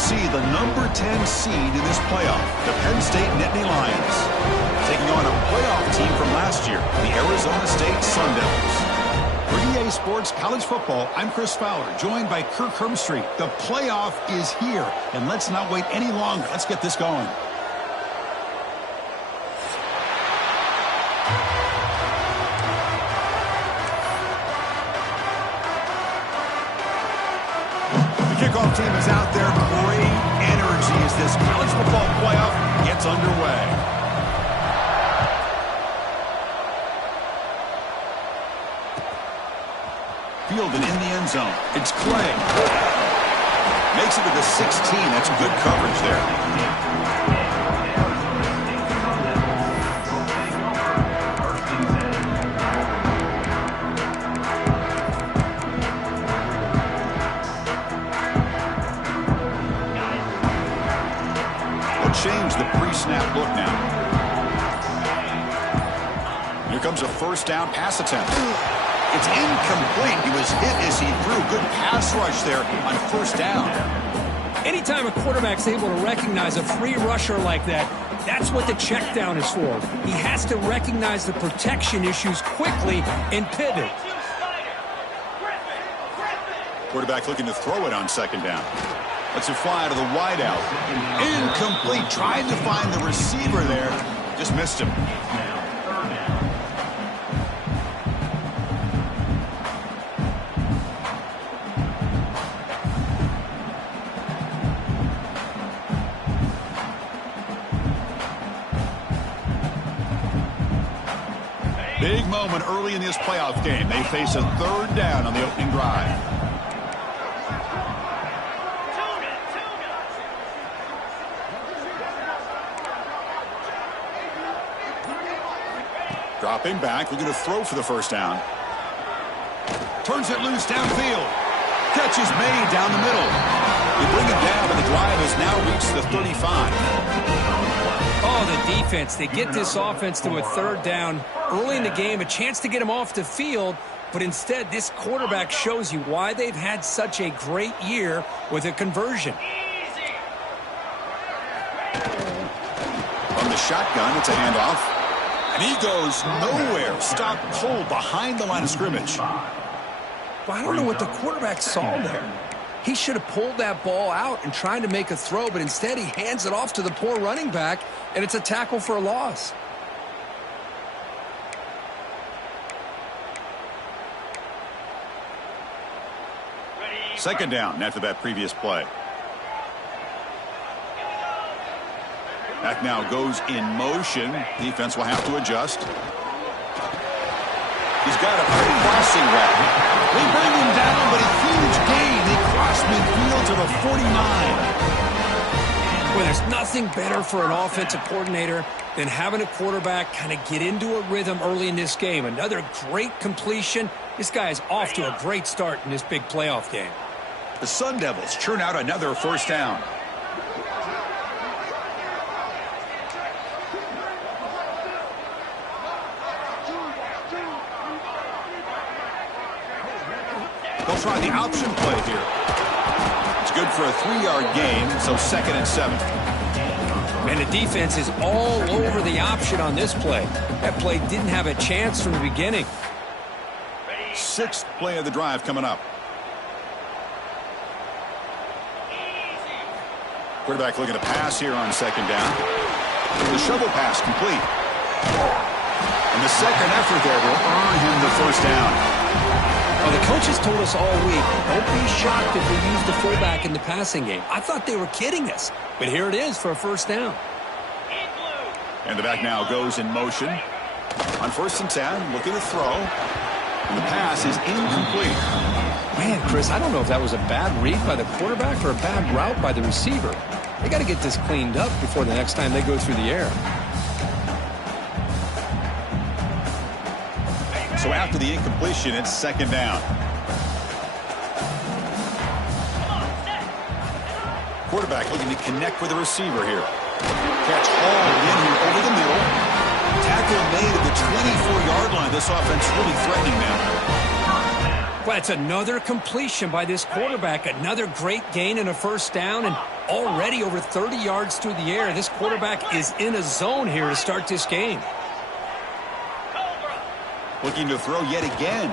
see the number 10 seed in this playoff, the Penn State Nittany Lions, taking on a playoff team from last year, the Arizona State Sun Devils. For EA Sports College Football, I'm Chris Fowler, joined by Kirk Herbstreit. The playoff is here, and let's not wait any longer. Let's get this going. Kickoff team is out there. Great energy as this college football playoff gets underway. Fielded in the end zone. It's Clay. Makes it to the 16. That's good coverage there. Change the pre-snap look now. Here comes a first down pass attempt. It's incomplete. He was hit as he threw. Good pass rush there on first down. Anytime a quarterback's able to recognize a free rusher like that, that's what the check down is for. He has to recognize the protection issues quickly and pivot. Quarterback looking to throw it on second down. Let's it fly to the wideout. Incomplete. Tried to find the receiver there. Just missed him. Big moment early in this playoff game. They face a third down on the opening drive. Dropping back, looking to throw for the first down. Turns it loose downfield. Catch is made down the middle. They bring it down, and the drive has now reached the 35. Oh, the defense. They get this offense to a third down early in the game, a chance to get them off the field, but instead this quarterback shows you why they've had such a great year with a conversion. From the shotgun, it's a handoff. And he goes nowhere. Stop cold behind the line of scrimmage. Well, I don't know what the quarterback saw there. He should have pulled that ball out and tried to make a throw, but instead he hands it off to the poor running back, and it's a tackle for a loss. Second down after that previous play. Back now goes in motion. Defense will have to adjust. He's got a crossing route. They bring him down, but a huge gain. They cross midfield to the 49. Well, there's nothing better for an offensive coordinator than having a quarterback kind of get into a rhythm early in this game. Another great completion. This guy is off to a great start in this big playoff game. The Sun Devils churn out another first down. They'll try the option play here. It's good for a 3-yard gain, so 2nd and 7. And the defense is all over the option on this play. That play didn't have a chance from the beginning. 6th play of the drive coming up. Quarterback looking to pass here on second down. The shovel pass complete. And the second effort there will earn him the first down. Well, the coaches told us all week, don't be shocked if we use the fullback in the passing game. I thought they were kidding us, but here it is for a first down. And the back now goes in motion. On 1st and 10, looking to throw. And the pass is incomplete. Man, Chris, I don't know if that was a bad read by the quarterback or a bad route by the receiver. They got to get this cleaned up before the next time they go through the air. So after the incompletion, it's second down. Quarterback looking to connect with the receiver here. Catch hauled in here over the middle. Tackle made at the 24-yard line. This offense really threatening now. Well, it's another completion by this quarterback. Another great gain and a first down, and already over 30 yards through the air. This quarterback is in a zone here to start this game. Looking to throw yet again.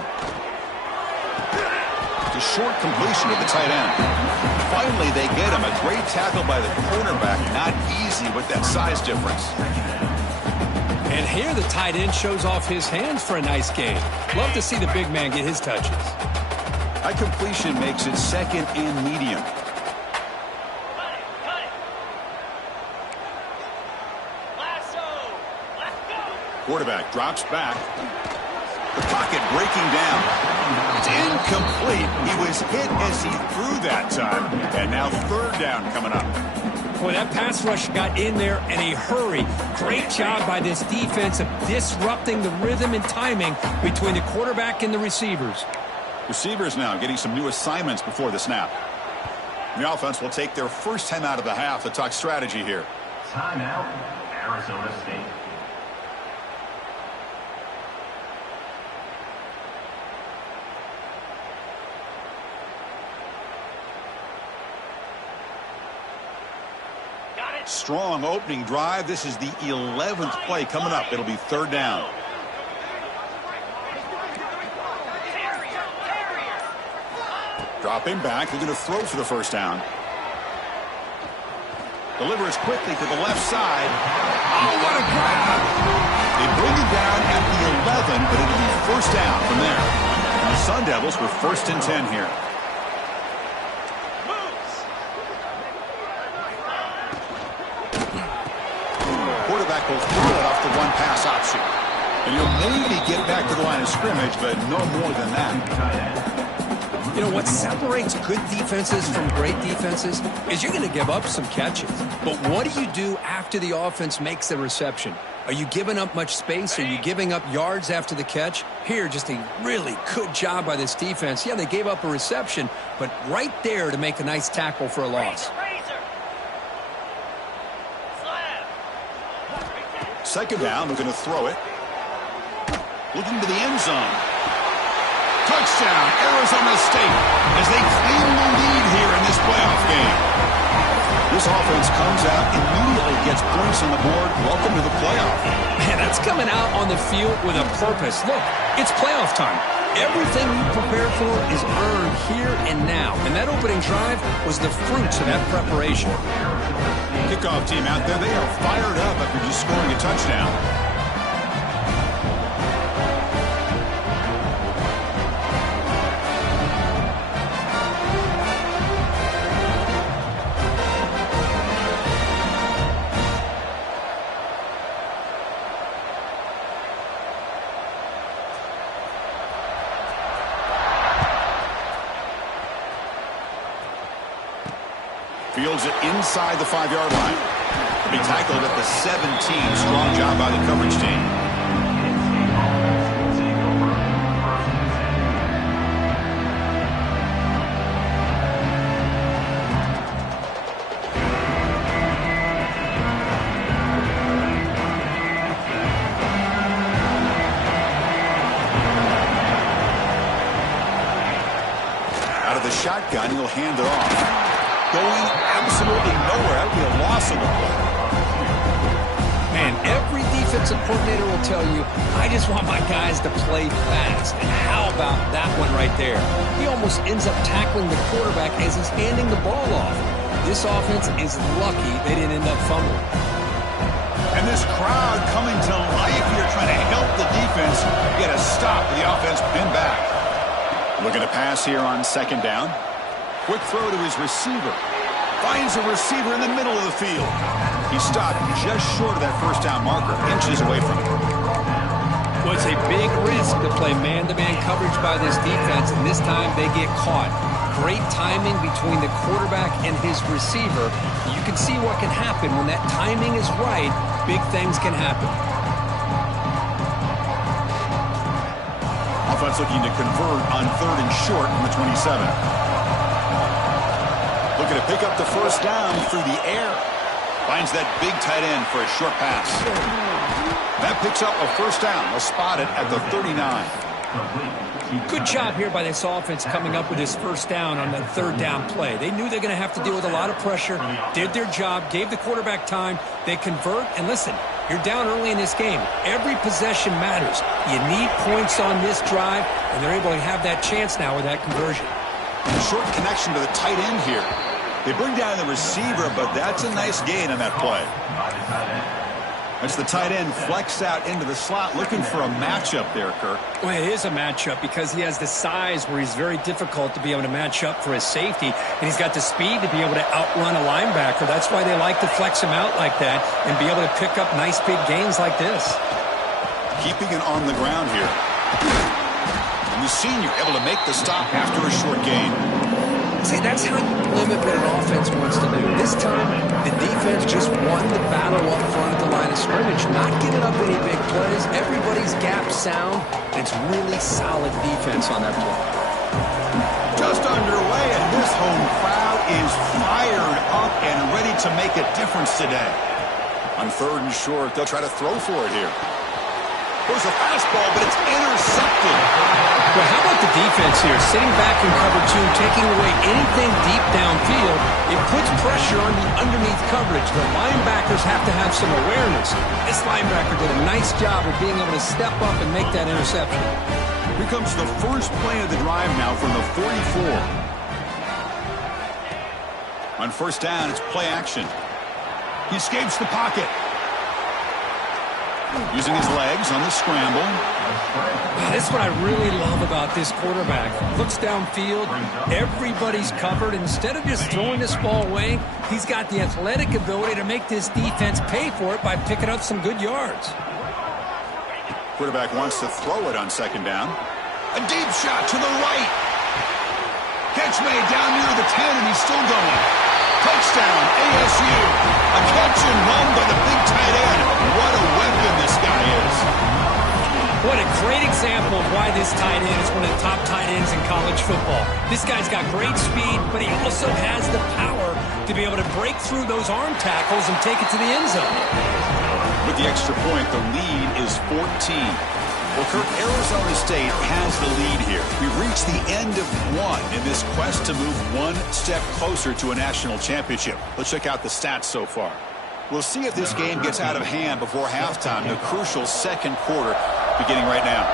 A short completion to the tight end. Finally, they get him. A great tackle by the cornerback. Not easy with that size difference. And here the tight end shows off his hands for a nice gain. Love to see the big man get his touches. That completion makes it second and medium. Quarterback drops back. The pocket breaking down. It's incomplete. He was hit as he threw that time. And now third down coming up. Boy, that pass rush got in there in a hurry. Great job by this defense of disrupting the rhythm and timing between the quarterback and the receivers. Receivers now getting some new assignments before the snap. The offense will take their first time out of the half to talk strategy here. Timeout, Arizona State. Strong opening drive. This is the 11th play coming up. It'll be third down. Dropping back. They're going to throw for the first down. Delivers quickly to the left side. Oh, what a grab! They bring it down at the 11, but it'll be first down from there. And the Sun Devils were first and 10 here. Quarterback will throw it off the one pass option. And he'll maybe get back to the line of scrimmage, but no more than that. You know, what separates good defenses from great defenses is you're going to give up some catches. But what do you do after the offense makes the reception? Are you giving up much space? Are you giving up yards after the catch? Here, just a really good job by this defense. Yeah, they gave up a reception, but right there to make a nice tackle for a loss. Second down, they're going to throw it. Looking to the end zone. Touchdown, Arizona State, as they claim the lead here in this playoff game. This offense comes out, immediately gets points on the board. Welcome to the playoff. Man, that's coming out on the field with a purpose. Look, it's playoff time. Everything you prepared for is earned here and now. And that opening drive was the fruits of that preparation. Kickoff team out there, they are fired up after just scoring a touchdown. Fields it inside the 5-yard line. He'll be tackled at the 17. Strong job by the coverage team. Out of the shotgun, he'll hand it off. Going absolutely nowhere. That would be a loss of the play. Man, every defensive coordinator will tell you, I just want my guys to play fast. And how about that one right there? He almost ends up tackling the quarterback as he's handing the ball off. This offense is lucky they didn't end up fumbling. And this crowd coming to life here trying to help the defense get a stop with the offense pinned back. Looking to pass here on second down. Quick throw to his receiver. Finds a receiver in the middle of the field. He stopped just short of that first down marker, inches away from it. Well, it's a big risk to play man-to-man coverage by this defense, and this time they get caught. Great timing between the quarterback and his receiver. You can see what can happen when that timing is right. Big things can happen. Offense looking to convert on third and short from the 27. Looking to pick up the first down through the air. Finds that big tight end for a short pass. That picks up a first down. They'll spot it at the 39. Good job here by this offense coming up with this first down on the third down play. They knew they're going to have to deal with a lot of pressure, did their job, gave the quarterback time. They convert, and listen, you're down early in this game. Every possession matters. You need points on this drive, and they're able to have that chance now with that conversion. A short connection to the tight end here. They bring down the receiver, but that's a nice gain on that play. As the tight end flex out into the slot, looking for a matchup there, Kirk. Well, it is a matchup because he has the size where he's very difficult to be able to match up for his safety, and he's got the speed to be able to outrun a linebacker. That's why they like to flex him out like that and be able to pick up nice big gains like this. Keeping it on the ground here. And the senior able to make the stop after a short gain. See, that's how you limit what an offense wants to do. This time, the defense just won the battle up front at the line of scrimmage, not giving up any big plays. Everybody's gap sound. It's really solid defense on that play. Just underway, and this home crowd is fired up and ready to make a difference today. On third and short, they'll try to throw for it here. There's a fastball, but it's intercepted. Well, how about the defense here? Sitting back in cover two, taking away anything deep downfield. It puts pressure on the underneath coverage. The linebackers have to have some awareness. This linebacker did a nice job of being able to step up and make that interception. Here comes the first play of the drive now from the 44. On first down, it's play action. He escapes the pocket. Using his legs on the scramble. That's what I really love about this quarterback. Looks downfield. Everybody's covered. Instead of just throwing this ball away, he's got the athletic ability to make this defense pay for it by picking up some good yards. Quarterback wants to throw it on second down. A deep shot to the right. Catch made down near the 10, and he's still going. Touchdown, ASU. A catch and run by the big tight end. What a weapon this guy is. What a great example of why this tight end is one of the top tight ends in college football. This guy's got great speed, but he also has the power to be able to break through those arm tackles and take it to the end zone. With the extra point, the lead is 14. Well, Kirk, Arizona State has the lead here. We've reached the end of one in this quest to move one step closer to a national championship. Let's check out the stats so far. We'll see if this game gets out of hand before halftime, the crucial second quarter beginning right now.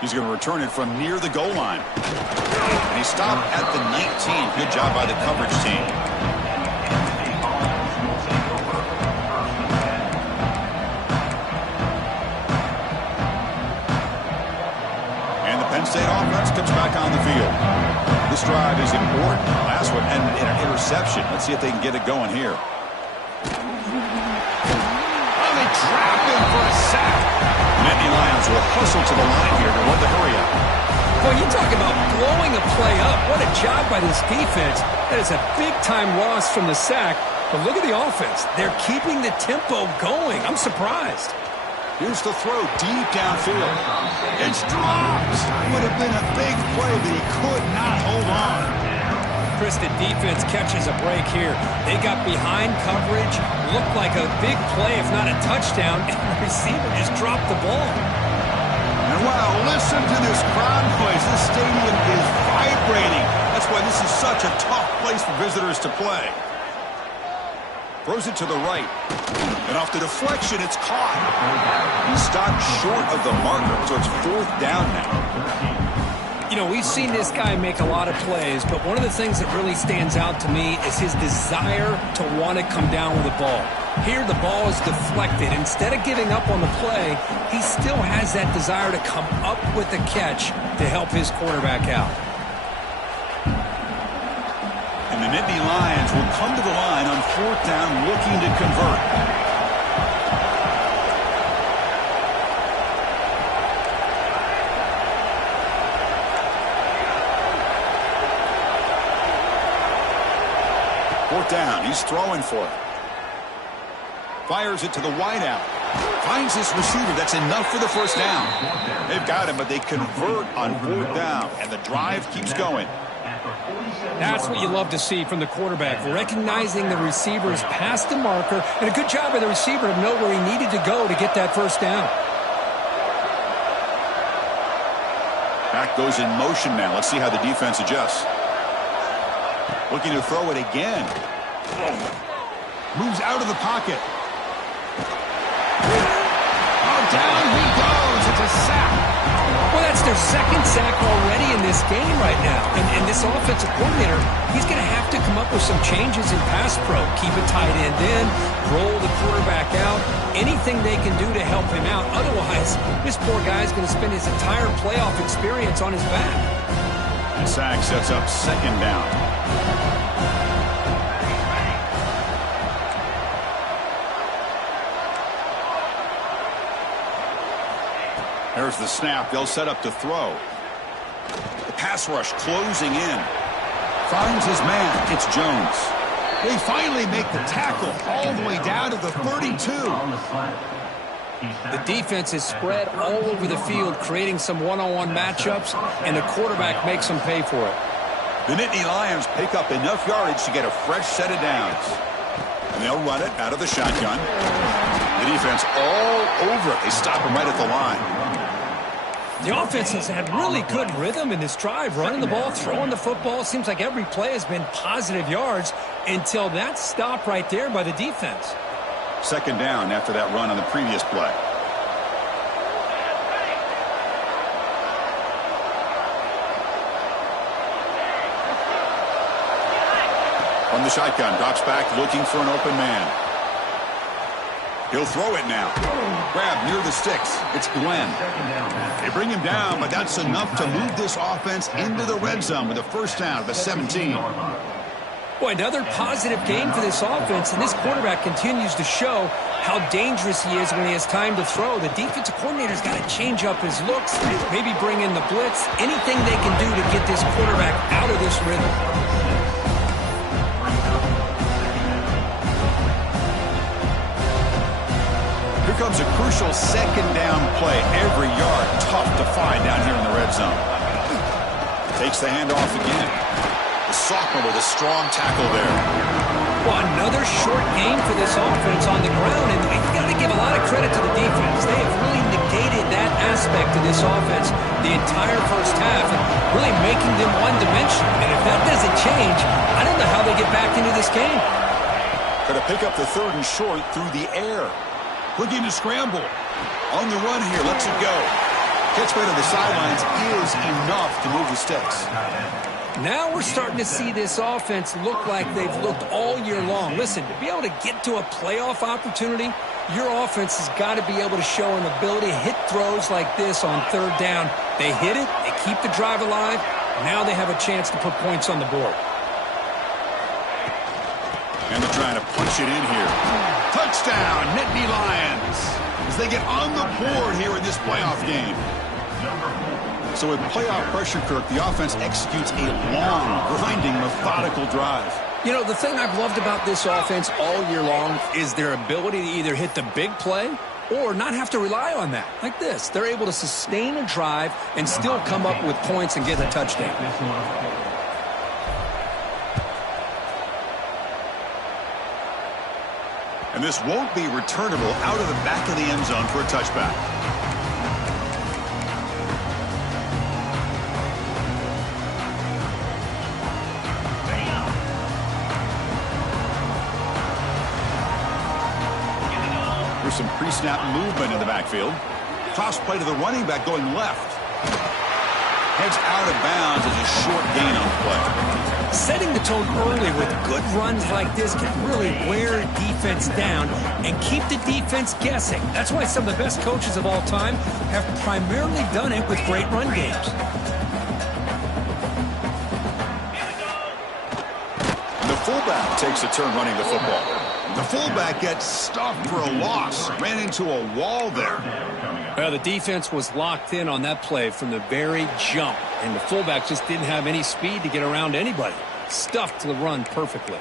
He's going to return it from near the goal line. And he stopped at the 19. Good job by the coverage team. Penn State offense comes back on the field. This drive is important. Last one ended in an interception. Let's see if they can get it going here. Oh, they trap him for a sack. Nittany Lions will hustle to the line here to run the hurry up. Well, you talk about blowing a play up. What a job by this defense. That is a big-time loss from the sack. But look at the offense. They're keeping the tempo going. I'm surprised. Here's the throw deep downfield. It's dropped. Would have been a big play, but he could not hold on. Chris, the defense catches a break here. They got behind coverage. Looked like a big play, if not a touchdown, and the receiver just dropped the ball. And wow, listen to this crowd noise. This stadium is vibrating. That's why this is such a tough place for visitors to play. Throws it to the right. And off the deflection, it's caught. He stopped short of the marker, so it's fourth down now. You know, we've seen this guy make a lot of plays, but one of the things that really stands out to me is his desire to want to come down with the ball. Here, the ball is deflected. Instead of giving up on the play, he still has that desire to come up with the catch to help his quarterback out. And the Nittany Lions will come to the line on fourth down looking to convert. Fourth down, he's throwing for it. Fires it to the wideout. Finds his receiver. That's enough for the first down. They've got him, but they convert on fourth down, and the drive keeps going. That's what you love to see from the quarterback, recognizing the receiver's past the marker, and a good job by the receiver to know where he needed to go to get that first down. Back goes in motion now. Let's see how the defense adjusts. Looking to throw it again. Moves out of the pocket. Oh, down he goes. It's a sack. Well, that's their second sack already in this game right now. And this offensive coordinator, he's going to have to come up with some changes in pass pro. Keep a tight end in, roll the quarterback out, anything they can do to help him out. Otherwise, this poor guy's going to spend his entire playoff experience on his back. The sack sets up second down. There's the snap. They'll set up to throw. The pass rush closing in. Finds his man. It's Jones. They finally make the tackle all the way down to the 32. The defense is spread all over the field, creating some one-on-one matchups, and the quarterback makes them pay for it. The Nittany Lions pick up enough yardage to get a fresh set of downs. And they'll run it out of the shotgun. The defense all over it. They stop him right at the line. The offense has had really good rhythm in this drive, running the ball, throwing the football. Seems like every play has been positive yards until that stop right there by the defense. Second down after that run on the previous play. From the shotgun, drops back looking for an open man. He'll throw it now. Grab near the sticks. It's Glenn. They bring him down, but that's enough to move this offense into the red zone with a first down at the 17. Boy, another positive game for this offense, and this quarterback continues to show how dangerous he is when he has time to throw. The defensive coordinator's got to change up his looks, maybe bring in the blitz, anything they can do to get this quarterback out of this rhythm. Here comes a crucial second down play. Every yard tough to find down here in the red zone. Takes the handoff again. The sophomore with a strong tackle there. Well, another short game for this offense on the ground, and we've got to give a lot of credit to the defense. They have really negated that aspect of this offense the entire first half, and really making them one-dimensional. And if that doesn't change, I don't know how they get back into this game. Going to pick up the third and short through the air. Looking to scramble. On the run here, lets it go. Catch by to the sidelines is enough to move the sticks. Now we're starting to see this offense look like they've looked all year long. Listen, to be able to get to a playoff opportunity, your offense has got to be able to show an ability to hit throws like this on third down. They hit it, they keep the drive alive, now they have a chance to put points on the board. And they're trying to punch it in here. Touchdown, Nittany Lions, as they get on the board here in this playoff game. So with playoff pressure, Kirk, the offense executes a long, grinding, methodical drive. You know, the thing I've loved about this offense all year long is their ability to either hit the big play or not have to rely on that. Like this, they're able to sustain a drive and still come up with points and get a touchdown. And this won't be returnable out of the back of the end zone for a touchback. There's some pre-snap movement in the backfield. Toss play to the running back going left. Heads out of bounds as a short gain on the play. Setting the tone early with good runs like this can really wear defense down and keep the defense guessing. That's why some of the best coaches of all time have primarily done it with great run games. The fullback takes a turn running the football. The fullback gets stuffed for a loss. Ran into a wall there. Well, the defense was locked in on that play from the very jump, and the fullback just didn't have any speed to get around anybody. Stuffed the run perfectly.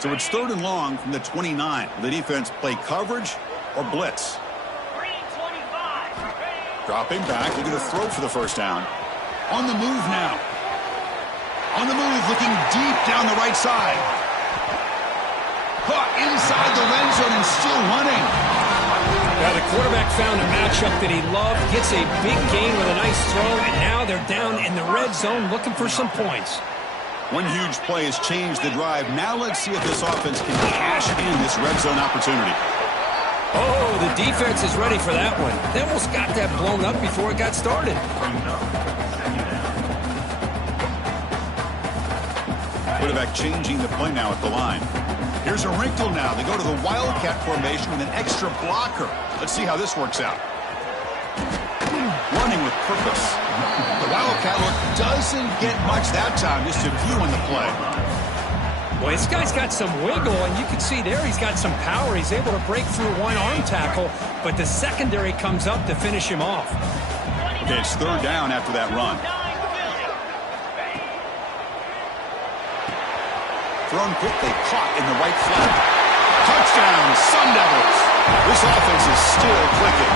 So it's third and long from the 29. The defense play coverage or blitz. Dropping back, looking to throw for the first down. On the move now. On the move, looking deep down the right side. Caught inside the red zone and still running. Yeah, the quarterback found a matchup that he loved, gets a big gain with a nice throw, and now they're down in the red zone looking for some points. One huge play has changed the drive. Now let's see if this offense can cash in this red zone opportunity. Oh, the defense is ready for that one. They almost got that blown up before it got started. Quarterback changing the play now at the line. Here's a wrinkle now. They go to the Wildcat formation with an extra blocker. Let's see how this works out. Running with purpose. The Wildcat look doesn't get much that time. Just a few on the play. Boy, this guy's got some wiggle, and you can see there he's got some power. He's able to break through one arm tackle, but the secondary comes up to finish him off. Okay, it's third down after that run. Thrown quickly, caught in the right flat. Touchdown, Sun Devils. This offense is still clicking.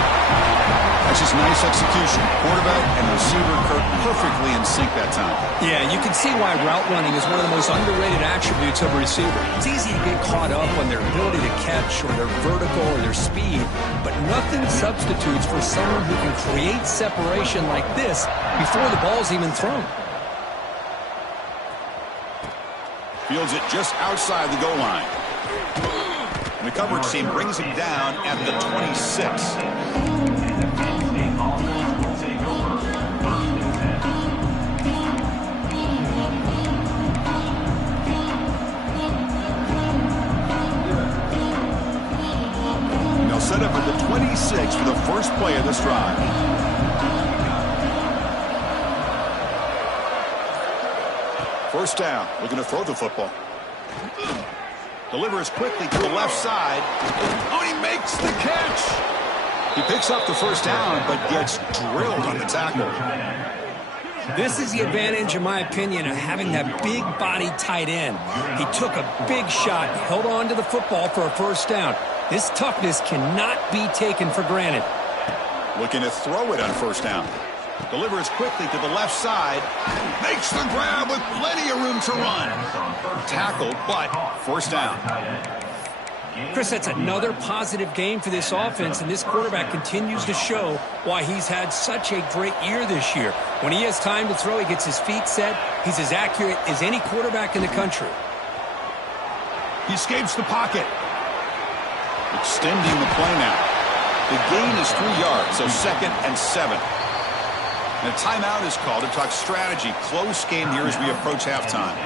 That's just nice execution. Quarterback and receiver Kirk perfectly in sync that time. Yeah, you can see why route running is one of the most underrated attributes of a receiver. It's easy to get caught up on their ability to catch or their vertical or their speed, but nothing substitutes for someone who can create separation like this before the ball's even thrown. Fields it just outside the goal line. And the coverage team brings him down at the 26. They'll set up at the 26 for the first play of this drive. First down, looking to throw the football. Delivers quickly to the left side. Oh, he makes the catch. He picks up the first down, but gets drilled on the tackle. This is the advantage, in my opinion, of having that big body tight end. He took a big shot, held on to the football for a first down. This toughness cannot be taken for granted. Looking to throw it on first down. Delivers quickly to the left side. Makes the grab with plenty of room to run. Tackled, but first down. Chris, that's another positive game for this offense, and this quarterback continues to show why he's had such a great year this year. When he has time to throw, he gets his feet set. He's as accurate as any quarterback in the country. He escapes the pocket. Extending the play now. The gain is 3 yards, so 2nd and 7. And a timeout is called to talk strategy. Close game here as we approach halftime.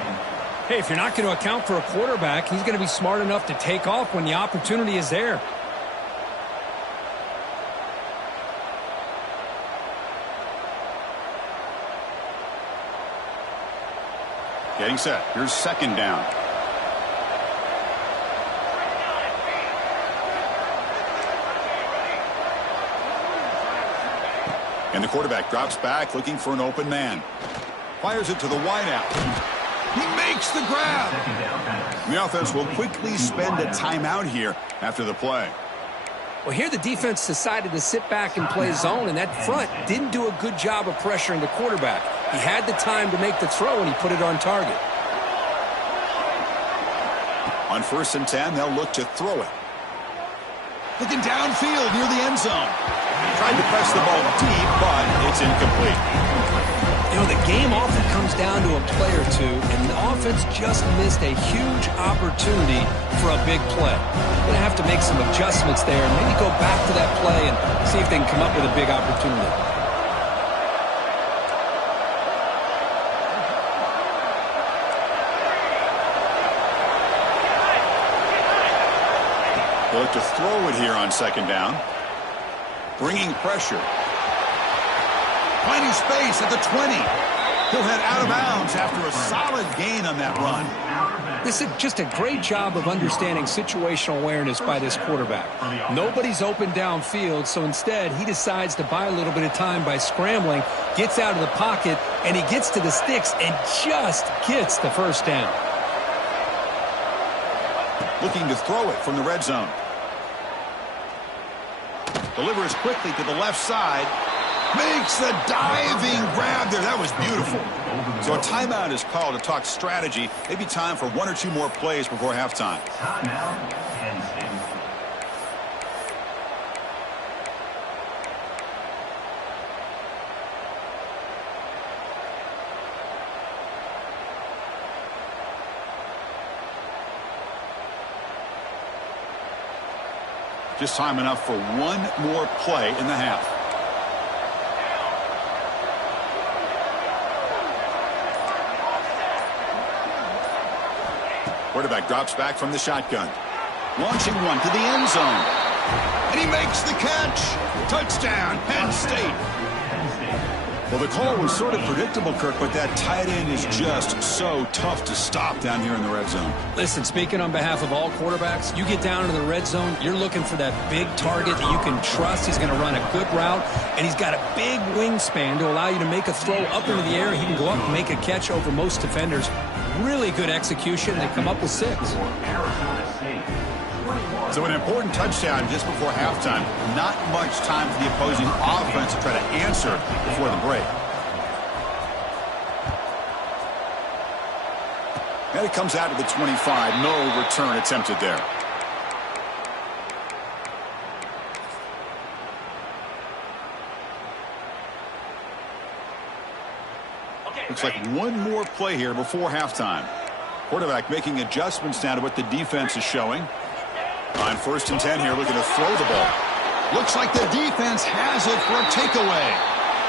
Hey, if you're not going to account for a quarterback, he's going to be smart enough to take off when the opportunity is there. Getting set. Here's second down. And the quarterback drops back looking for an open man. Fires it to the wideout. He makes the grab. The offense will quickly spend a timeout here after the play. Well, here the defense decided to sit back and play zone, and that front didn't do a good job of pressuring the quarterback. He had the time to make the throw, and he put it on target. On 1st and 10, they'll look to throw it. Looking downfield near the end zone. Tried to press the ball deep, but it's incomplete. You know, the game often comes down to a play or two, and the offense just missed a huge opportunity for a big play. They're going to have to make some adjustments there and maybe go back to that play and see if they can come up with a big opportunity. They'll look to throw it here on second down. Bringing pressure. Finding space at the 20. He'll head out of bounds after a solid gain on that run. This is just a great job of understanding situational awareness by this quarterback. Nobody's open downfield, so instead he decides to buy a little bit of time by scrambling, gets out of the pocket, and he gets to the sticks and just gets the first down. Looking to throw it from the red zone. Delivers quickly to the left side. Makes the diving grab there. That was beautiful. So a timeout is called to talk strategy. Maybe time for one or two more plays before halftime. Timeout, Penn State. Just time enough for one more play in the half. Quarterback drops back from the shotgun. Launching one to the end zone. And he makes the catch. Touchdown, Penn State. Well, the call was sort of predictable, Kirk, but that tight end is just so tough to stop down here in the red zone. Listen, speaking on behalf of all quarterbacks, you get down into the red zone, you're looking for that big target that you can trust. He's going to run a good route, and he's got a big wingspan to allow you to make a throw up into the air. He can go up and make a catch over most defenders. Really good execution. They come up with 6. So an important touchdown just before halftime. Not much time for the opposing offense to try to answer before the break. And it comes out to the 25. No return attempted there. Looks like one more play here before halftime. Quarterback making adjustments now to what the defense is showing. On 1st and 10 here, looking to throw the ball. Looks like the defense has it for a takeaway.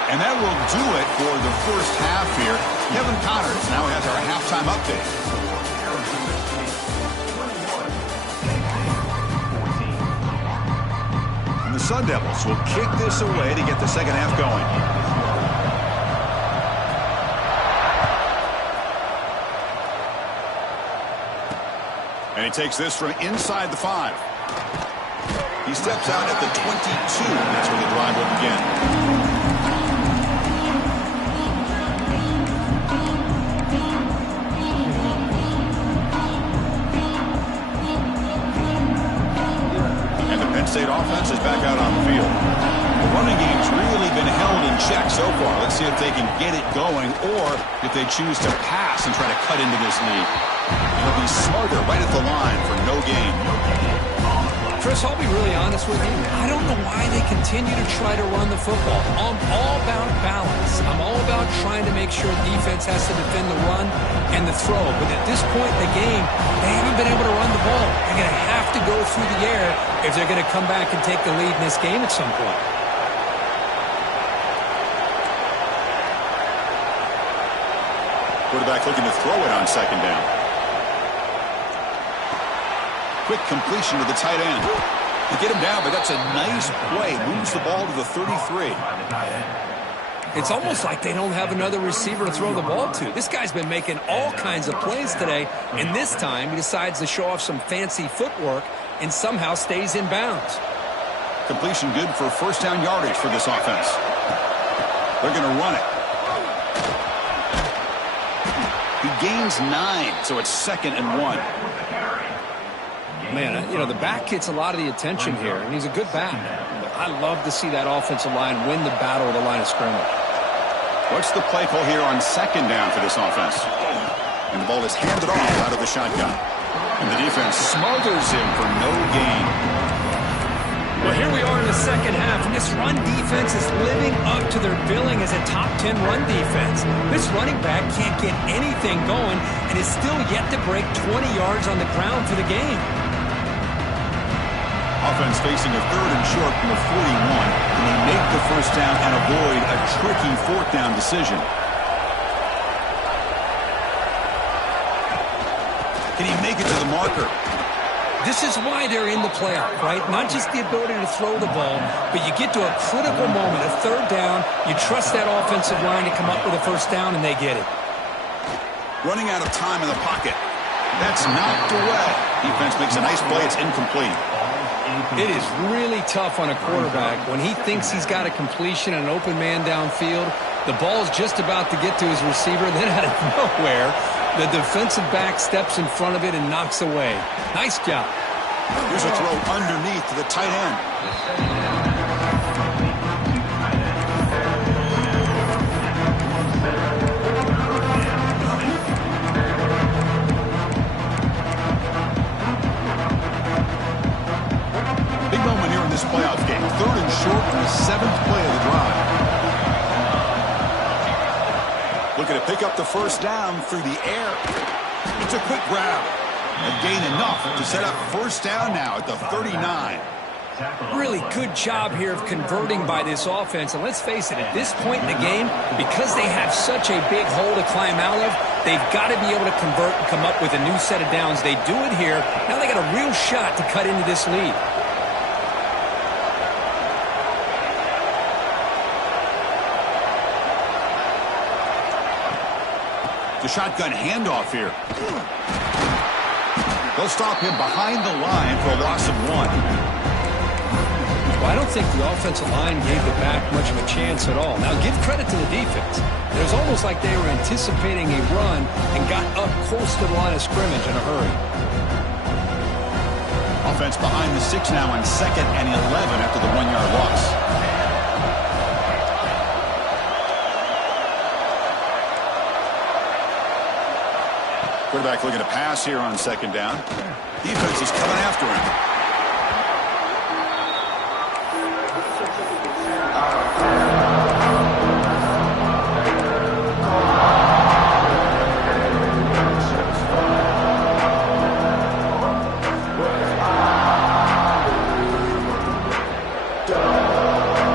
And that will do it for the first half here. Kevin Connors now has our halftime update. And the Sun Devils will kick this away to get the second half going. And he takes this from inside the 5. He steps out at the 22. That's where the drive will begin. And the Penn State offense is back out on the field. The running game's really been held in check so far. Let's see if they can get it going or if they choose to pass and try to cut into this lead. It'll be smarter right at the line for no gain. Chris, I'll be really honest with you. I don't know why they continue to try to run the football. I'm all about balance. I'm all about trying to make sure defense has to defend the run and the throw. But at this point in the game, they haven't been able to run the ball. They're going to have to go through the air if they're going to come back and take the lead in this game at some point. Quarterback looking to throw it on 2nd down. Quick completion to the tight end. To get him down, but that's a nice play. Moves the ball to the 33. It's almost like they don't have another receiver to throw the ball to. This guy's been making all kinds of plays today, and this time he decides to show off some fancy footwork and somehow stays in bounds. Completion good for 1st down yardage for this offense. They're going to run it. He gains 9, so it's 2nd and 1. Man, you know, the back gets a lot of the attention here, and he's a good back. I love to see that offensive line win the battle of the line of scrimmage. What's the play call here on 2nd down for this offense? And the ball is handed off out of the shotgun. And the defense smothers him for no gain. Well, here we are in the second half, and this run defense is living up to their billing as a top 10 run defense. This running back can't get anything going and is still yet to break 20 yards on the ground for the game. Offense facing a 3rd and short from the 41. Can they make the 1st down and avoid a tricky 4th down decision? Can he make it to the marker? This is why they're in the playoff, right? Not just the ability to throw the ball, but you get to a critical moment, a 3rd down, you trust that offensive line to come up with a 1st down, and they get it. Running out of time in the pocket. That's knocked away. Defense makes a nice play. It's incomplete. It is really tough on a quarterback when he thinks he's got a completion and an open man downfield. The ball's just about to get to his receiver, then out of nowhere, the defensive back steps in front of it and knocks away. Nice job. Here's a throw underneath to the tight end. 7th play of the drive. Looking to pick up the first down through the air. It's a quick grab. And gain enough to set up first down now at the 39. Really good job here of converting by this offense. And let's face it, at this point in the game, because they have such a big hole to climb out of, they've got to be able to convert and come up with a new set of downs. They do it here. Now they got a real shot to cut into this lead. The shotgun handoff here. They'll stop him behind the line for a loss of 1. Well, I don't think the offensive line gave the back much of a chance at all. Now, give credit to the defense. It was almost like they were anticipating a run and got up close to the line of scrimmage in a hurry. Offense behind the 6 now on 2nd and 11 after the 1-yard loss. Quarterback looking to pass here on 2nd down. Defense is coming after him.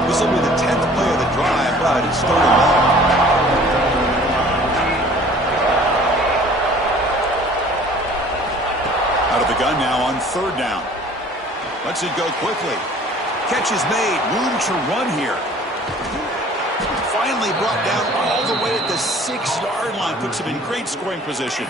This will be the 10th play of the drive, but it's 3rd and long. Out of the gun now on 3rd down. Lets it go quickly. Catch is made. Room to run here. Finally brought down all the way at the 6-yard line. Puts him in great scoring position.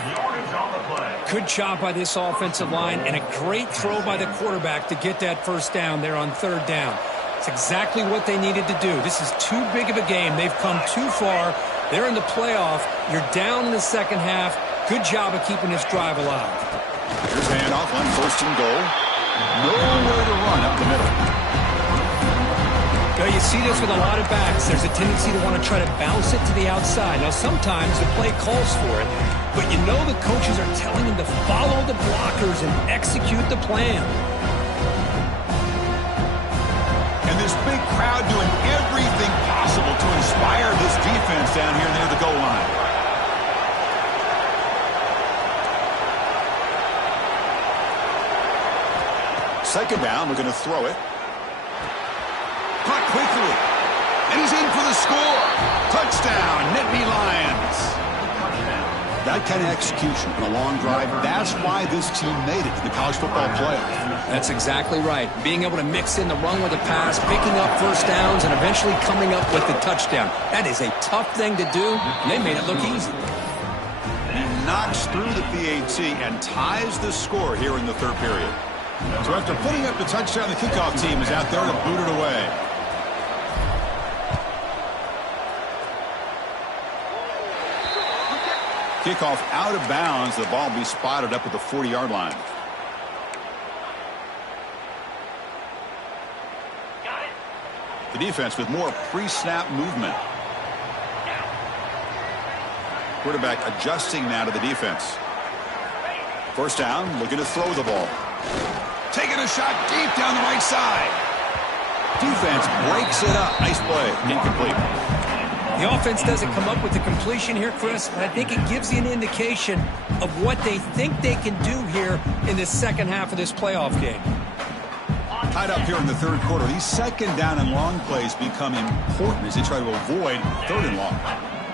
Good job by this offensive line and a great throw by the quarterback to get that first down there on 3rd down. It's exactly what they needed to do. This is too big of a game. They've come too far. They're in the playoff. You're down in the second half. Good job of keeping this drive alive. Here's handoff on 1st and goal. Nowhere to run up the middle. Now you see this with a lot of backs. There's a tendency to want to try to bounce it to the outside. Now sometimes the play calls for it, but you know the coaches are telling them to follow the blockers and execute the plan. And this big crowd doing everything possible to inspire this defense down here near the goal line. Second down, we're going to throw it. Caught quickly. And he's in for the score. Touchdown, Nittany Lions. That kind of execution in a long drive, that's why this team made it to the college football playoff. That's exactly right. Being able to mix in the run with the pass, picking up first downs, and eventually coming up with the touchdown. That is a tough thing to do, and they made it look easy. He knocks through the PAT and ties the score here in the 3rd period. So after putting up the touchdown, the kickoff team is out there to boot it away. Kickoff out of bounds. The ball will be spotted up at the 40-yard line. The defense with more pre-snap movement. Quarterback adjusting now to the defense. First down, looking to throw the ball. Taking a shot deep down the right side. Defense breaks it up. Nice play. Incomplete. The offense doesn't come up with the completion here, Chris, but I think it gives you an indication of what they think they can do here in the second half of this playoff game. Tied up here in the 3rd quarter. These 2nd down and long plays become important as they try to avoid 3rd and long.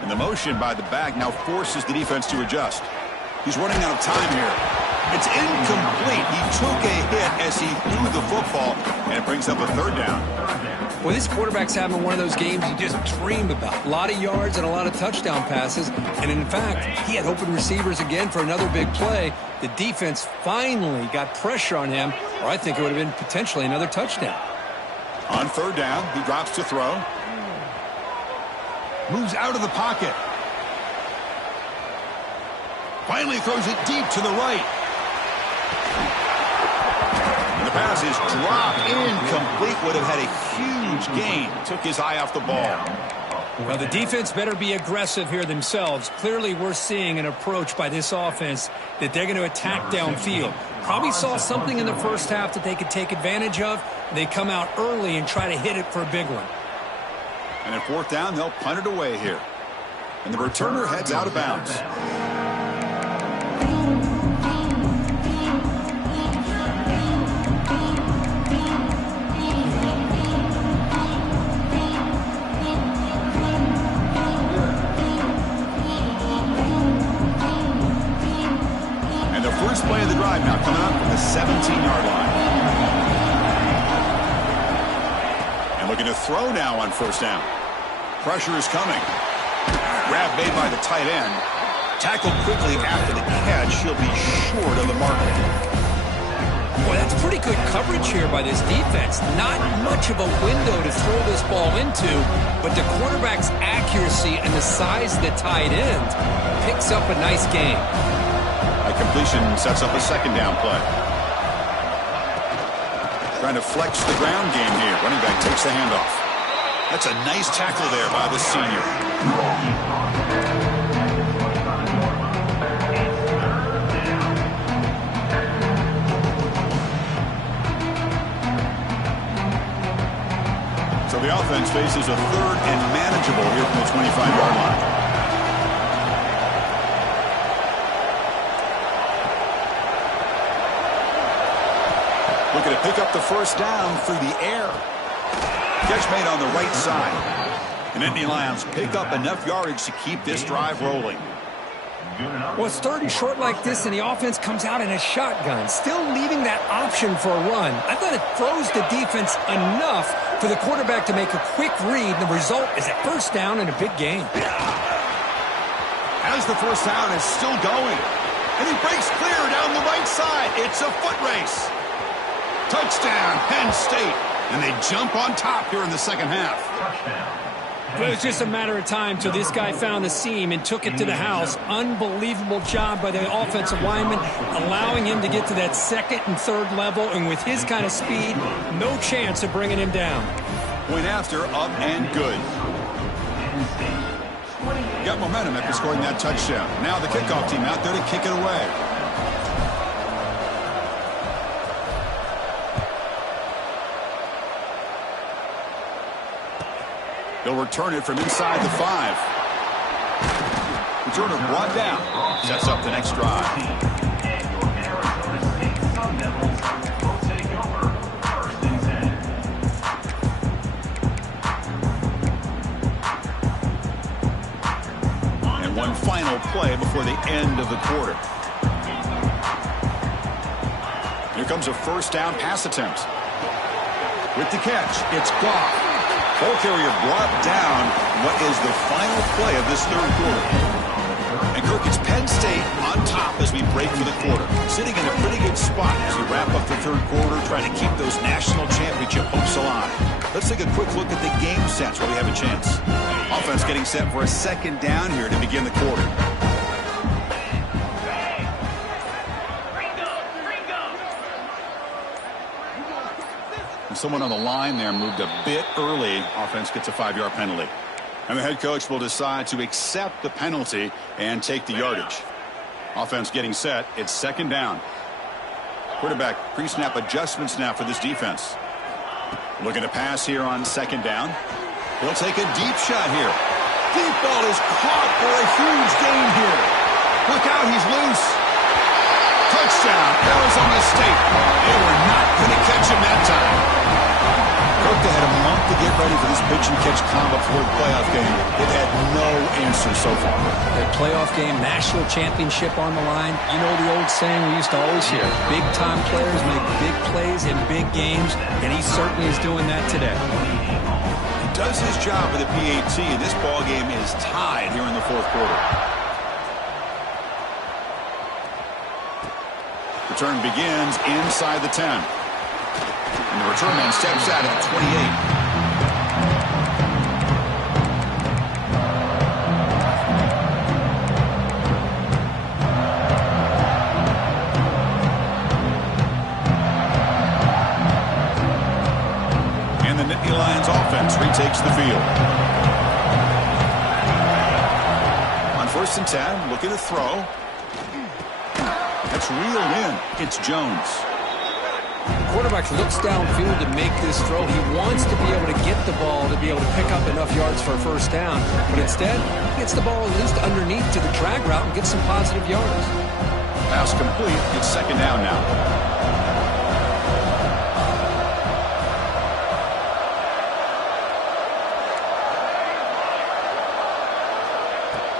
And the motion by the back now forces the defense to adjust. He's running out of time here. It's incomplete. He took a hit as he threw the football, and it brings up a 3rd down. Well, this quarterback's having one of those games you just dream about. A lot of yards and a lot of touchdown passes. And, in fact, he had open receivers again for another big play. The defense finally got pressure on him, or I think it would have been potentially another touchdown. On 3rd down, he drops to throw. Moves out of the pocket. Finally throws it deep to the right. And the pass is dropped incomplete. Would have had a huge gain. Took his eye off the ball. Well, the defense better be aggressive here themselves. Clearly, we're seeing an approach by this offense that they're going to attack downfield. Probably saw something in the first half that they could take advantage of. They come out early and try to hit it for a big one. And at fourth down, they'll punt it away here. And the returner heads out of bounds. And the first play of the drive now coming up from the 17-yard line. And looking to throw now on first down. Pressure is coming. Grab made by the tight end. Tackled quickly after the catch. He'll be short of the mark. Boy, that's pretty good coverage here by this defense. Not much of a window to throw this ball into, but the quarterback's accuracy and the size of the tight end picks up a nice gain. A completion sets up a second down play. Trying to flex the ground game here. Running back takes the handoff. That's a nice tackle there by the senior. So the offense faces a third and manageable here from the 25-yard line. Looking to pick up the first down through the air. Catch made on the right side. And Nittany Lions pick up enough yardage to keep this drive rolling. Well, it's third and short like this, and the offense comes out in a shotgun, still leaving that option for a run. I thought it throws the defense enough for the quarterback to make a quick read, and the result is a first down and a big gain. As the first down is still going, and he breaks clear down the right side. It's a foot race. Touchdown, Penn State. And they jump on top here in the second half. It was just a matter of time till this guy found the seam and took it to the house. Unbelievable job by the offensive lineman, allowing him to get to that second and third level. And with his kind of speed, no chance of bringing him down. Point after, up and good. Got momentum after scoring that touchdown. Now the kickoff team out there to kick it away. They'll return it from inside the 5. Returner brought down. Sets up the next drive. And one final play before the end of the quarter. Here comes a first down pass attempt. With the catch, it's Goff. Ball carrier brought down what is the final play of this third quarter. And Kirk, it's Penn State on top as we break for the quarter. Sitting in a pretty good spot as we wrap up the third quarter, trying to keep those national championship hopes alive. Let's take a quick look at the game sets while we have a chance. Offense getting set for a second down here to begin the quarter. Someone on the line there moved a bit early. Offense gets a 5-yard penalty. And the head coach will decide to accept the penalty and take the yardage. Offense getting set. It's second down. Quarterback pre-snap adjustments now for this defense. Looking to pass here on second down. He'll take a deep shot here. Deep ball is caught for a huge gain here. Look out, he's loose. Touchdown, Arizona State. They were not going to catch him that time. Kirk, they had a month to get ready for this pitch and catch combo for the playoff game. They've had no answer so far. Their playoff game, national championship on the line. You know the old saying we used to always hear. Big-time players make big plays in big games, and he certainly is doing that today. He does his job with the PAT, and this ball game is tied here in the fourth quarter. Return begins inside the 10. And the return man steps out at the 28. And the Nittany Lions offense retakes the field. On first and 10, looking to throw. That's reeled in. It's Jones. quarterback looks downfield to make this throw. He wants to be able to get the ball to be able to pick up enough yards for a first down. But instead, he gets the ball at least underneath to the drag route and gets some positive yards. Pass complete. It's second down now.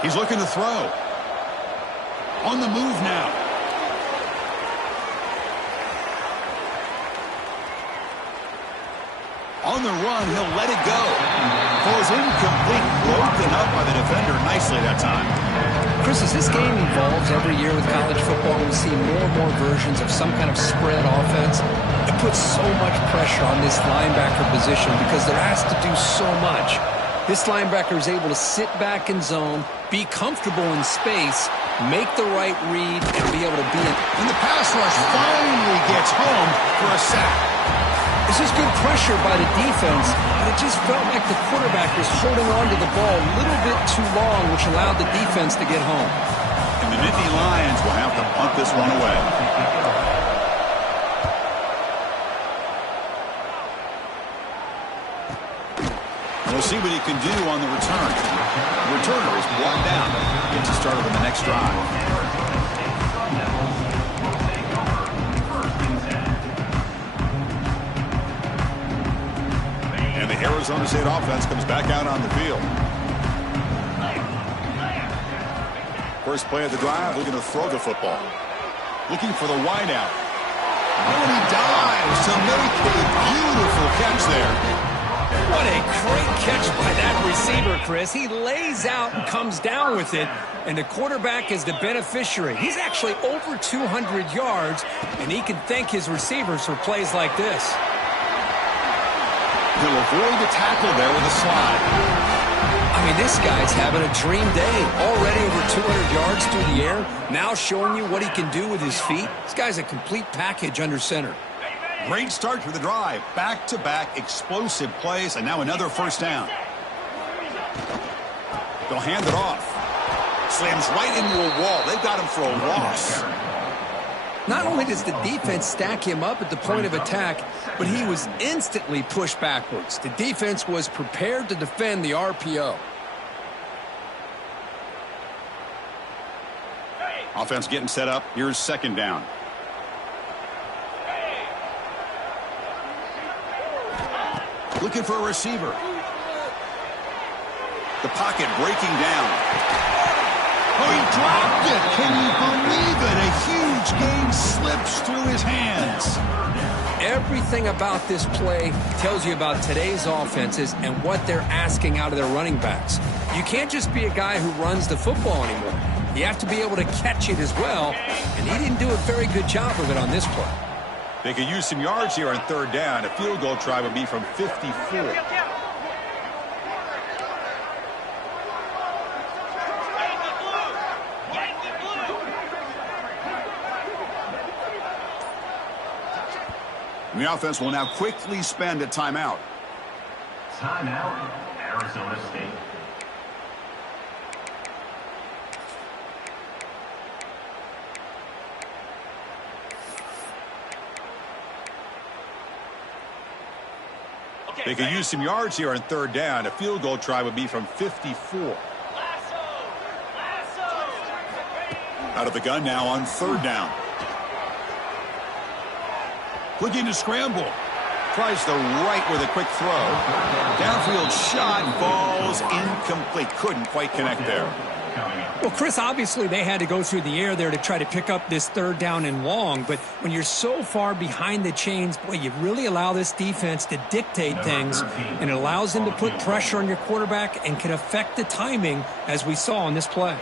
He's looking to throw. On the move now. On the run, he'll let it go. Throws incomplete, broken up by the defender nicely that time. Chris, as this game evolves every year with college football, we see more and more versions of some kind of spread offense. It puts so much pressure on this linebacker position because they're asked to do so much. This linebacker is able to sit back in zone, be comfortable in space, make the right read, and be able to be in. And the pass rush finally gets home for a sack. This is good pressure by the defense, but it just felt like the quarterback was holding on to the ball a little bit too long, which allowed the defense to get home. And the Nittany Lions will have to punt this one away. We'll see what he can do on the return. The returner is brought down. Gets us started on the next drive. And the Arizona State offense comes back out on the field. First play of the drive, looking to throw the football. Looking for the wideout. And he dives to make a beautiful catch there. What a great catch by that receiver, Chris. He lays out and comes down with it, and the quarterback is the beneficiary. He's actually over 200 yards, and he can thank his receivers for plays like this. He'll avoid the tackle there with a slide. I mean, this guy's having a dream day. Already over 200 yards through the air, now showing you what he can do with his feet. This guy's a complete package under center. Great start to the drive. Back-to-back explosive plays, and now another first down. They'll hand it off. Slams right into a wall. They've got him for a loss. Not only does the defense stack him up at the point of attack, but he was instantly pushed backwards. The defense was prepared to defend the RPO. Offense getting set up. Here's second down. Looking for a receiver. The pocket breaking down. Oh, he dropped it. Can you believe it? A huge gain slips through his hands. Everything about this play tells you about today's offenses and what they're asking out of their running backs. You can't just be a guy who runs the football anymore. You have to be able to catch it as well, and he didn't do a very good job of it on this play. They could use some yards here on third down. A field goal try would be from 54. And the offense will now quickly spend a timeout. Timeout, Arizona State. They could use some yards here on third down. A field goal try would be from 54. Out of the gun now on third down. Looking to scramble. Tries the right with a quick throw. Downfield shot falls incomplete. Couldn't quite connect there. Well, Chris, obviously they had to go through the air there to try to pick up this third down and long, but when you're so far behind the chains, boy, you really allow this defense to dictate things, and it allows them to put pressure on your quarterback and can affect the timing, as we saw on this play.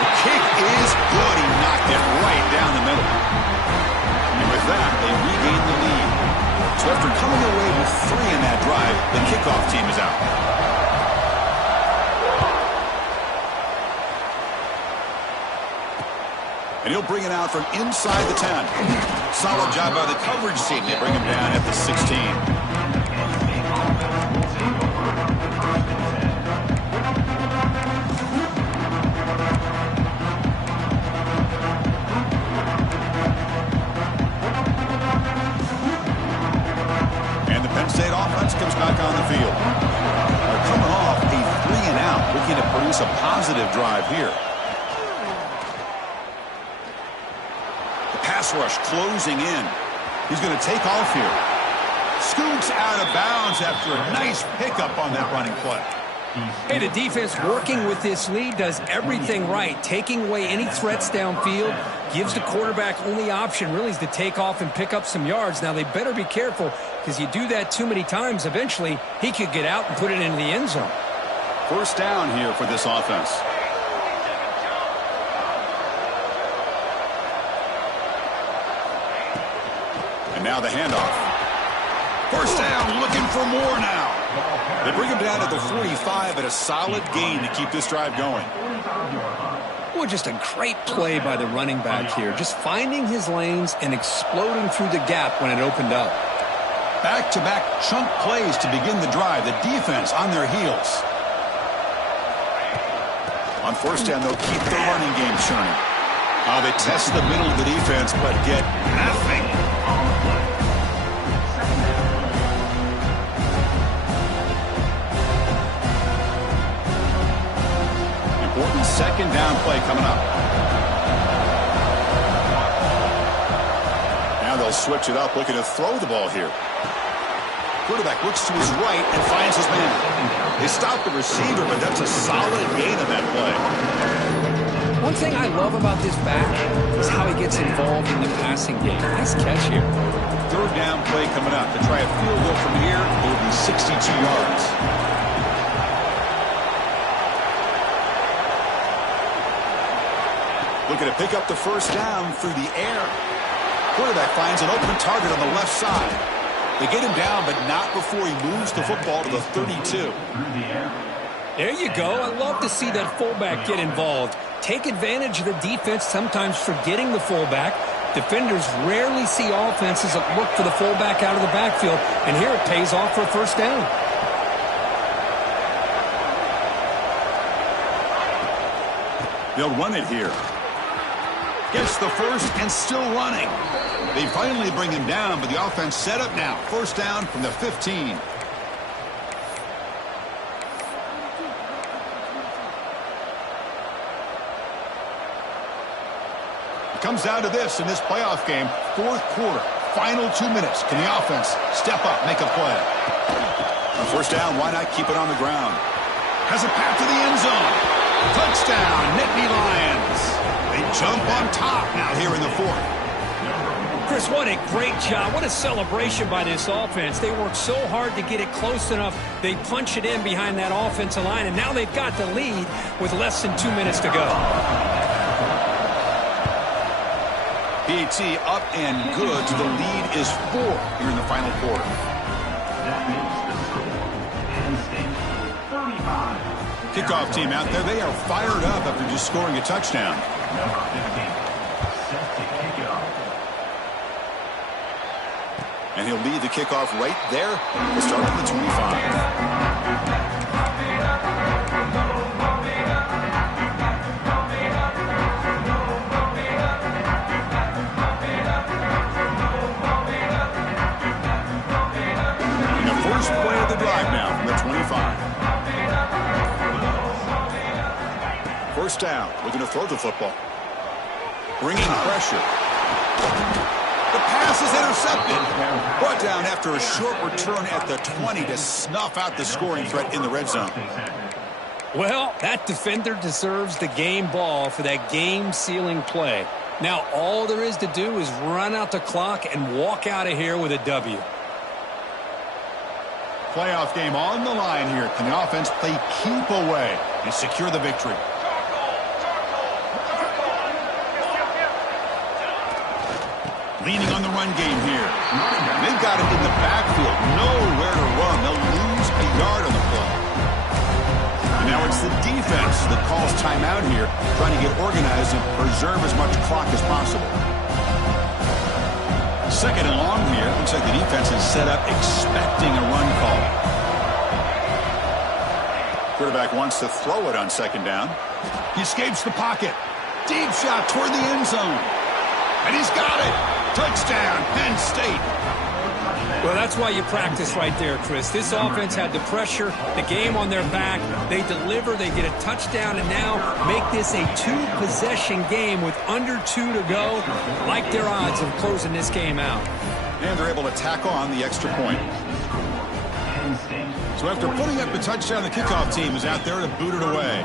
The kick is good. He knocked it right down the middle. With that, they regain the lead. So after coming away with 3 in that drive, the kickoff team is out. And he'll bring it out from inside the 10. Solid job by the coverage team. They bring him down at the 16. drive here. The pass rush closing in. He's going to take off here. Scoots out of bounds after a nice pickup on that running play. Hey, the defense working with this lead does everything right. Taking away any threats downfield, gives the quarterback only option really is to take off and pick up some yards. Now, they better be careful because you do that too many times, eventually he could get out and put it into the end zone. First down here for this offense. And now the handoff. First down, looking for more now. They bring him down to the 45 at a solid gain to keep this drive going. Well, just a great play by the running back here. Just finding his lanes and exploding through the gap when it opened up. Back-to-back chunk plays to begin the drive. The defense on their heels. On first down, they'll keep the running game churning. They test the middle of the defense, but get nothing. Important second down play coming up. Now they'll switch it up, looking to throw the ball here. Quarterback looks to his right and finds his man. They stop the receiver, but that's a solid gain on that play. One thing I love about this back is how he gets involved in the passing game. Nice catch here. Third down play coming up. To try a field goal from here, it will be 62 yards. Looking to pick up the first down through the air. Quarterback finds an open target on the left side. They get him down, but not before he moves the football to the 32. There you go. I love to see that fullback get involved. Take advantage of the defense, sometimes forgetting the fullback. Defenders rarely see offenses that look for the fullback out of the backfield, and here it pays off for a first down. They'll run it here. Gets the first and still running. They finally bring him down, but the offense set up now. First down from the 15. It comes down to this in this playoff game. Fourth quarter, final 2 minutes. Can the offense step up, make a play? On first down, why not keep it on the ground? Has a path to the end zone. Touchdown, Nittany Lions. They jump on top now here in the fourth. Chris, what a great job. What a celebration by this offense. They worked so hard to get it close enough. They punch it in behind that offensive line, and now they've got the lead with less than 2 minutes to go. PAT up and good. The lead is 4 here in the final quarter. That makes the score. Penn State 35. Kickoff team out there. They are fired up after just scoring a touchdown. Number 15. Set to kick it off. And he'll lead the kickoff right there. We'll start at the 25. And the first play of the drive now from the 25. First down. Looking to throw the football. Bringing pressure. The pass is intercepted. Brought down after a short return at the 20 to snuff out the scoring threat in the red zone. Well, that defender deserves the game ball for that game-sealing play. Now, all there is to do is run out the clock and walk out of here with a W. Playoff game on the line here. Can the offense play keep away and secure the victory? Leaning on the run game here. They've got it in the backfield. Nowhere to run. They'll lose a yard on the play. And now it's the defense that calls timeout here, trying to get organized and preserve as much clock as possible. Second and long here. Looks like the defense is set up expecting a run call. Quarterback wants to throw it on second down. He escapes the pocket. Deep shot toward the end zone. And he's got it. Touchdown, Penn State. Well, that's why you practice right there, Chris. This offense had the pressure, the game on their back. They deliver, they get a touchdown, and now make this a two-possession game with under 2 to go. Like their odds of closing this game out. And they're able to tack on the extra point. So after putting up the touchdown, the kickoff team is out there to boot it away.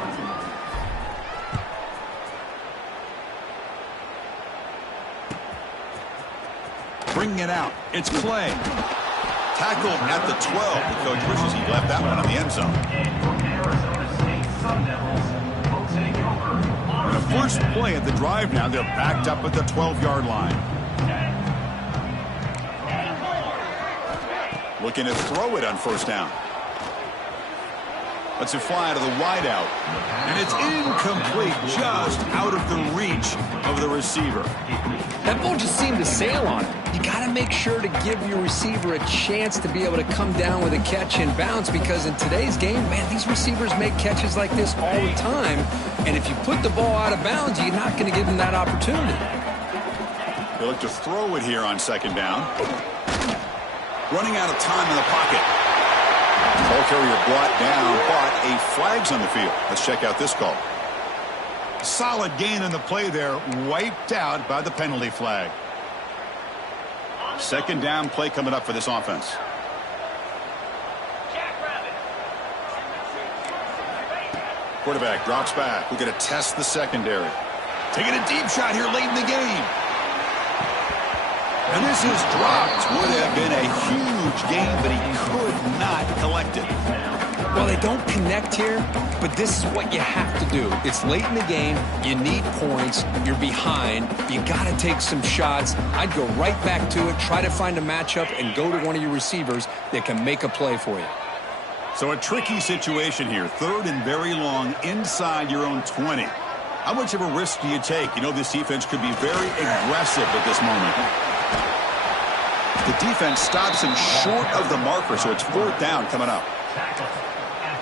Bringing it out. It's Clay. Tackled at the 12. The coach wishes he left that one in the end zone. And the first play at the drive now, they're backed up at the 12-yard line. Looking to throw it on first down. Lets it fly to the wideout. And it's incomplete, just out of the reach of the receiver. That ball just seemed to sail on it. You got to make sure to give your receiver a chance to be able to come down with a catch and bounce, because in today's game, man, these receivers make catches like this all the time. And if you put the ball out of bounds, you're not going to give them that opportunity. They look to throw it here on second down. Running out of time in the pocket. Ball carrier brought down, but a flag's on the field. Let's check out this call. Solid gain in the play there, wiped out by the penalty flag. Second down play coming up for this offense. Quarterback drops back. We're going to test the secondary. Taking a deep shot here late in the game. And this is dropped. Would have been a huge game, but he could not collect it. Well, they don't connect here, but this is what you have to do. It's late in the game. You need points. You're behind. You got to take some shots. I'd go right back to it, try to find a matchup, and go to one of your receivers that can make a play for you. So a tricky situation here. Third and very long inside your own 20. How much of a risk do you take? You know, this defense could be very aggressive at this moment. The defense stops him short of the marker, so it's fourth down coming up.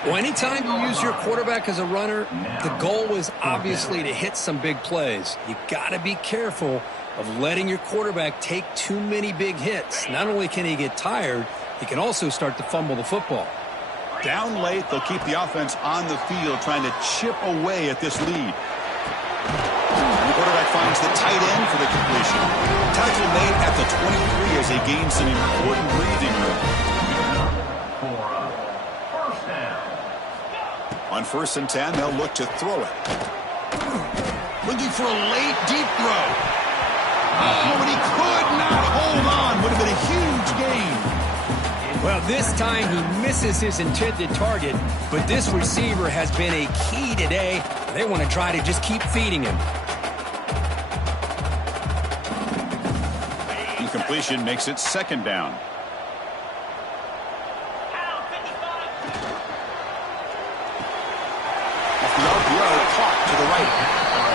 Well, anytime you use your quarterback as a runner, the goal is obviously to hit some big plays. You got to be careful of letting your quarterback take too many big hits. Not only can he get tired, he can also start to fumble the football. Down late, they'll keep the offense on the field trying to chip away at this lead. The quarterback finds the tight end for the completion. Tackle made at the 23 as they gain some important breathing room. On first and 10, they'll look to throw it. Looking for a late, deep throw. Oh, and he could not hold on. Would have been a huge gain. Well, this time he misses his intended target, but this receiver has been a key today. They want to try to just keep feeding him. Incompletion makes it second down. Off the RPO, caught to the right.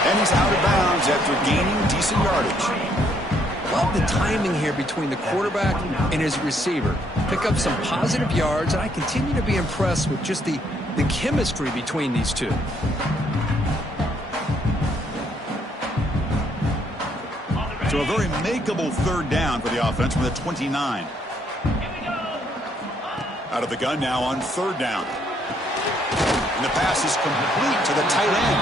And he's out of bounds after gaining decent yardage. Love the timing here between the quarterback and his receiver. Pick up some positive yards, and I continue to be impressed with just the chemistry between these two. So a very makeable third down for the offense from the 29. Out of the gun now on third down. And the pass is complete to the tight end.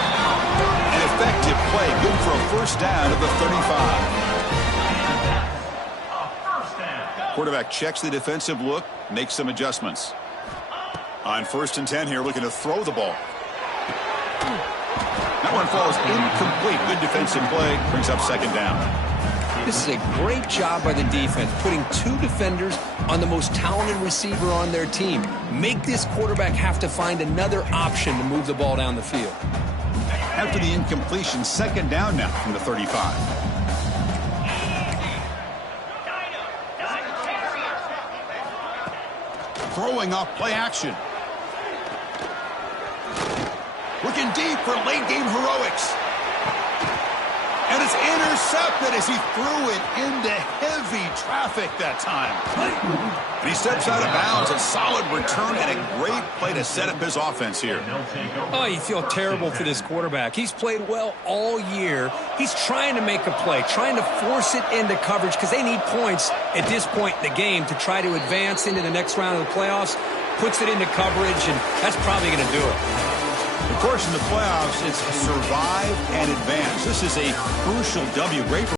An effective play, good for a first down at the 35. Quarterback checks the defensive look, makes some adjustments. On first and 10 here, looking to throw the ball. That one falls incomplete. Good defensive play, brings up second down. This is a great job by the defense, putting two defenders on the most talented receiver on their team. Make this quarterback have to find another option to move the ball down the field. After the incompletion, second down now from the 35. Throwing off play action. Looking deep for late game heroics. And was intercepted as he threw it into heavy traffic that time. And he steps out of bounds. A solid return and a great play to set up his offense here. Oh, you feel terrible for this quarterback. He's played well all year. He's trying to make a play, trying to force it into coverage because they need points at this point in the game to try to advance into the next round of the playoffs. Puts it into coverage, and that's probably going to do it. Of course, in the playoffs, it's survive and advance. This is a crucial W. Great